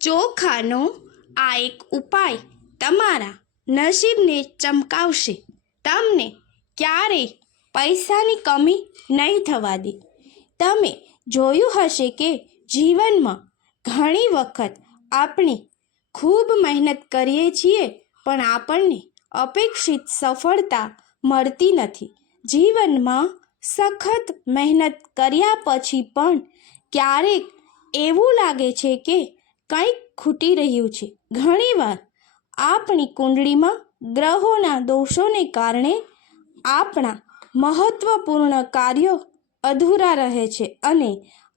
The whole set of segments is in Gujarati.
ચોખાનો આ એક ઉપાય તમારા નસીબને ચમકાવશે. તમને ક્યારેય પૈસાની કમી નહીં થવા દે. તમે જોયું હશે કે જીવનમાં ઘણી વખત આપણે ખૂબ મહેનત કરીએ છીએ પણ આપણને અપેક્ષિત સફળતા મળતી નથી. જીવનમાં સખત મહેનત કર્યા પછી પણ ક્યારેક એવું લાગે છે કે કંઈક ખૂટી રહ્યું છે. ઘણીવાર આપણી કુંડળીમાં ગ્રહોના દોષોને કારણે આપણા મહત્વપૂર્ણ કાર્યો અધૂરા રહે છે અને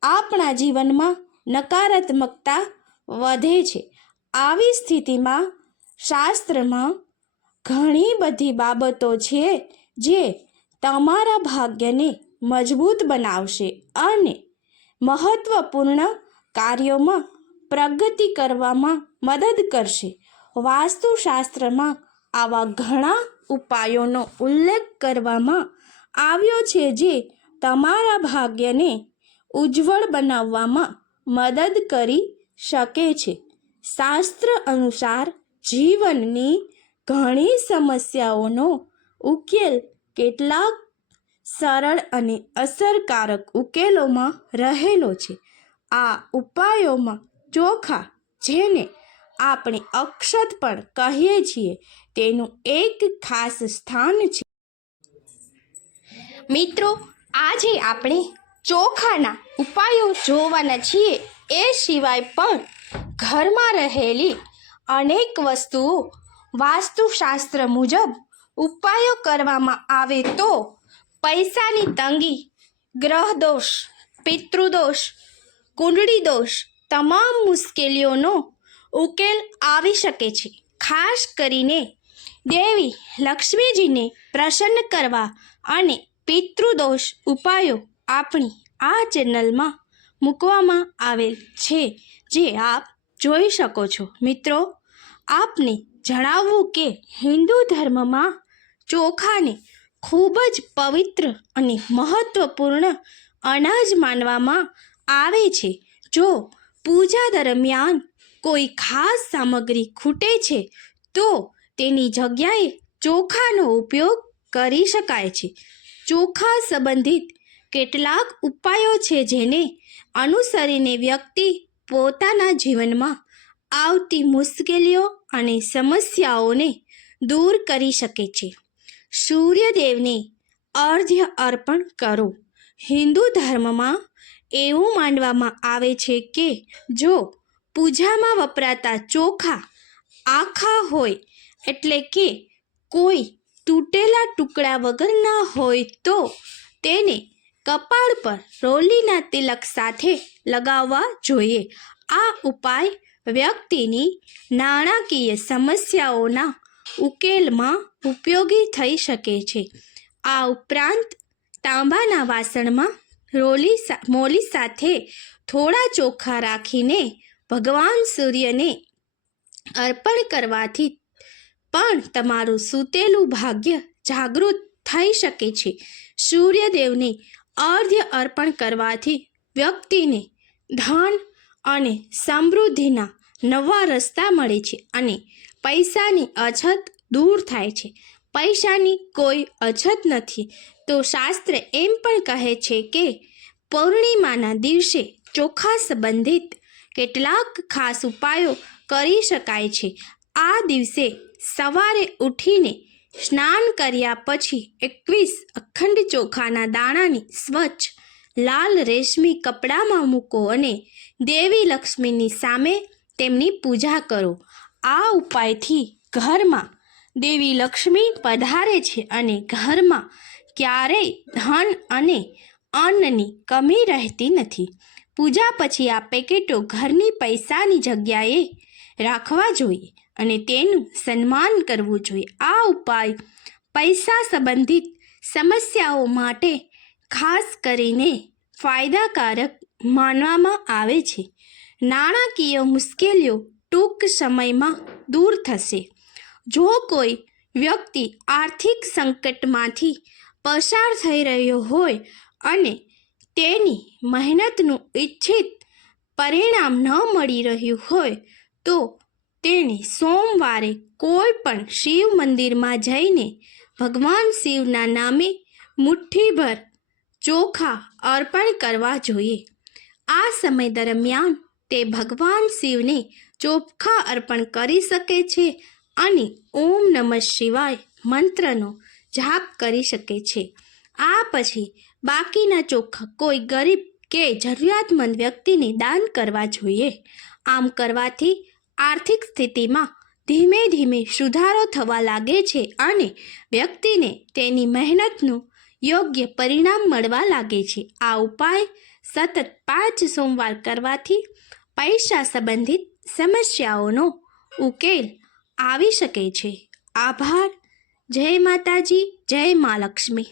આપણા જીવનમાં નકારાત્મકતા વધે છે. આવી સ્થિતિમાં શાસ્ત્રમાં ઘણી બધી બાબતો છે જે તમારા ભાગ્યને મજબૂત બનાવશે અને મહત્વપૂર્ણ કાર્યોમાં પ્રગતિ કરવામાં મદદ કરશે. વાસ્તુશાસ્ત્રમાં આવા ઘણા ઉપાયોનો ઉલ્લેખ કરવામાં આવ્યો છે જે તમારા ભાગ્યને ઉજ્જવળ બનાવવામાં મદદ કરી શકે છે. શાસ્ત્ર અનુસાર જીવનની ઘણી સમસ્યાઓનો ઉકેલ કેટલાક સરળ અને અસરકારક ઉકેલોમાં રહેલો છે. આ ઉપાયોમાં ચોખા, જેને આપણે અક્ષત પણ કહીએ છીએ, તેનું એક ખાસ સ્થાન છે. મિત્રો, આજે આપણે ચોખાના ઉપાયો જોવાના છીએ. એ સિવાય પણ ઘરમાં રહેલી અનેક વસ્તુઓ વાસ્તુશાસ્ત્ર મુજબ ઉપાયો કરવામાં આવે તો પૈસાની તંગી, ગ્રહ દોષ, પિતૃદોષ, કુંડળી દોષ, તમામ મુશ્કેલીઓનો ઉકેલ આવી શકે છે. ખાસ કરીને દેવી લક્ષ્મીજીને પ્રસન્ન કરવા અને પિતૃદોષ ઉપાયો આપણી આ ચેનલમાં મૂકવામાં આવેલ છે, જે આપ જોઈ શકો છો. મિત્રો, આપને જણાવવું કે હિન્દુ ધર્મમાં ચોખાને ખૂબ જ પવિત્ર અને મહત્વપૂર્ણ અનાજ માનવામાં આવે છે. જો પૂજા દરમિયાન કોઈ ખાસ સામગ્રી ખૂટે છે તો તેની જગ્યાએ ચોખાનો ઉપયોગ કરી શકાય છે. ચોખા સંબંધિત કેટલાક ઉપાયો છે જેને અનુસરીને વ્યક્તિ પોતાના જીવનમાં આવતી મુશ્કેલીઓ અને સમસ્યાઓને દૂર કરી શકે છે. સૂર્યદેવને અર્ઘ્ય અર્પણ કરો. હિન્દુ ધર્મમાં એવું માનવામાં આવે છે કે જો પૂજામાં વપરાતા ચોખા આખા હોય, એટલે કે કોઈ તૂટેલા ટુકડા વગરના હોય, તો તેને કપાળ પર રોલીના તિલક સાથે લગાવવા જોઈએ. આ ઉપાય વ્યક્તિની નાણાકીય સમસ્યાઓના ઉકેલમાં ઉપયોગી થઈ શકે છે. આ ઉપરાંત તાંબાના વાસણમાં મોલી સાથે થોડા ચોખા રાખીને ભગવાન સૂર્યને અર્પણ કરવાથી પણ તમારું સૂતેલું ભાગ્ય જાગૃત થઈ શકે છે. સૂર્યદેવને અર્ઘ્ય અર્પણ કરવાથી વ્યક્તિને ધન અને સમૃદ્ધિના નવા રસ્તા મળે છે અને પૈસાની અછત દૂર થાય છે. પૈસાની કોઈ અછત નથી તો શાસ્ત્ર એમ પણ કહે છે કે પૂર્ણિમાના દિવસે ચોખા સંબંધિત કેટલાક ખાસ ઉપાયો કરી શકાય છે. આ દિવસે સવારે ઉઠીને સ્નાન કર્યા પછી 21 અખંડ ચોખાના દાણાની સ્વચ્છ લાલ રેશમી કપડામાં મૂકો અને દેવી લક્ષ્મીની સામે તેમની પૂજા કરો. આ ઉપાયથી ઘરમાં દેવી લક્ષ્મી પધારે છે અને ઘરમાં ક્યારેય ધન અને અન્નની કમી રહેતી નથી. પૂજા પછી આ પેકેટો ઘરની પૈસાની જગ્યાએ રાખવા જોઈએ અને તેનું સન્માન કરવું જોઈએ. આ ઉપાય પૈસા સંબંધિત સમસ્યાઓ માટે ખાસ કરીને ફાયદાકારક માનવામાં આવે છે. નાણાકીય મુશ્કેલીઓ ટૂંક સમયમાં દૂર થશે. જો કોઈ વ્યક્તિ આર્થિક સંકટમાંથી પસાર થઈ રહ્યો હોય અને તેની મહેનતનું ઈચ્છિત પરિણામ ન મળી રહ્યું હોય તો તેણે સોમવારે કોઈ પણ શિવ મંદિરમાં જઈને ભગવાન શિવના નામે મુઠ્ઠીભર ચોખા અર્પણ કરવા જોઈએ. આ સમય દરમિયાન તે ભગવાન શિવને ચોખા અર્પણ કરી શકે છે અને ઓમ નમઃ શિવાય મંત્રનો જાપ કરી શકે છે. આ પછી બાકીના ચોખા કોઈ ગરીબ કે જરૂરિયાતમંદ વ્યક્તિને દાન કરવા જોઈએ. આમ કરવાથી આર્થિક સ્થિતિમાં ધીમે ધીમે સુધારો થવા લાગે છે અને વ્યક્તિને તેની મહેનતનું યોગ્ય પરિણામ મળવા લાગે છે. આ ઉપાય સતત 5 સોમવાર કરવાથી પૈસા સંબંધિત સમસ્યાઓનો ઉકેલ આવી શકે છે. આભાર. જય માતાજી, જય મા લક્ષ્મી.